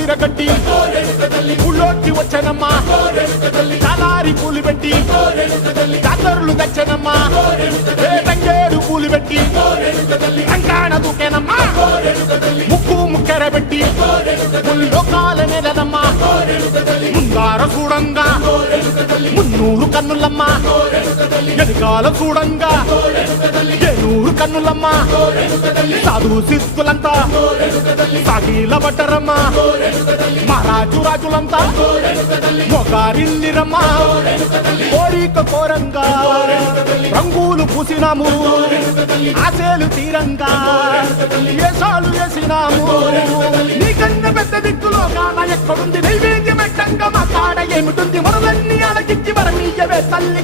విరగట్టి ఊళ్ళోకి వచ్చనమ్మా చాలారి పూలు పెట్టి జాతరులు తెచ్చనమ్మా తంగేడు పూలు పెట్టి రంగాణ దూకేనమ్మా ముక్కు ముక్కెర పెట్టి ముల్లోకాల నెలనమ్మా ముందార చూడంగా మున్నూరు కన్నులమ్మా ఎనకాల చూడంగా ఏనూరు కన్నులమ్మా సాధు సిద్ధులంతా సాగిల పట్టరమ్మా మహారాజు రాజులంతా మొగారిల్లిరమ్మా కోరిక కోరంగా రంగులు పూసినాము ఆశలు తీరంగా ఏసాలు వేసినాము నీకన్నా పెద్ద దిక్కులో కాన ఎక్కడుంది నైవేద్యం పెట్టంగా మా కాడ ఏమిటుంది మనలన్నీ అలకించి మరమీయవే తల్లి